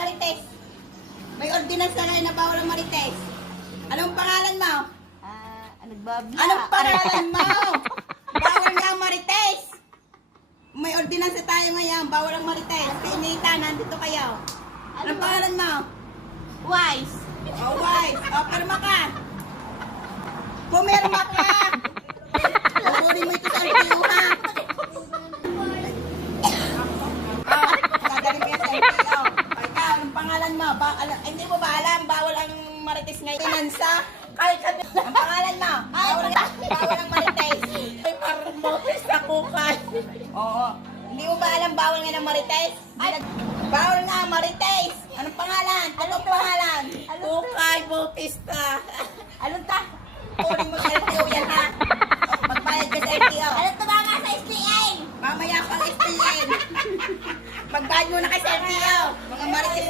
Marites. May ordinance na ngayon na bawal ang Marites. Anong pangalan mo? Nagbabla. Anong pangalan mo? Bawal nga ang Marites. May ordinance na tayo ngayon, bawal ang Marites. Pinita, nandito kayo. Anong pangalan mo? Wise. Oh, wise. Oh, pirma ka. Pumirma ka. Kukunin mo ito sa LTO, ha? Oh, dadalhin mo yan sa LTO. O, ikaw, anong pangalan mo? Hindi mo ba alam, bawal ang Marites ngayon? Tinansa? Ang pangalan mo? Bawal ang Marites. Ay, parang motis na kukay. Oo. Hindi mo ba alam, bawal nga ng Marites? Bawal nga ang Marites. Anong pangalan? Anong pangalan? Kukay, Bautista. Anong ta? Kunin mo sa LTO yan, ha? Magbayad ka sa LTO. Anong tumama sa SPN? Mamaya pang STN. Magbayad muna kay sa LTO. Mga Marites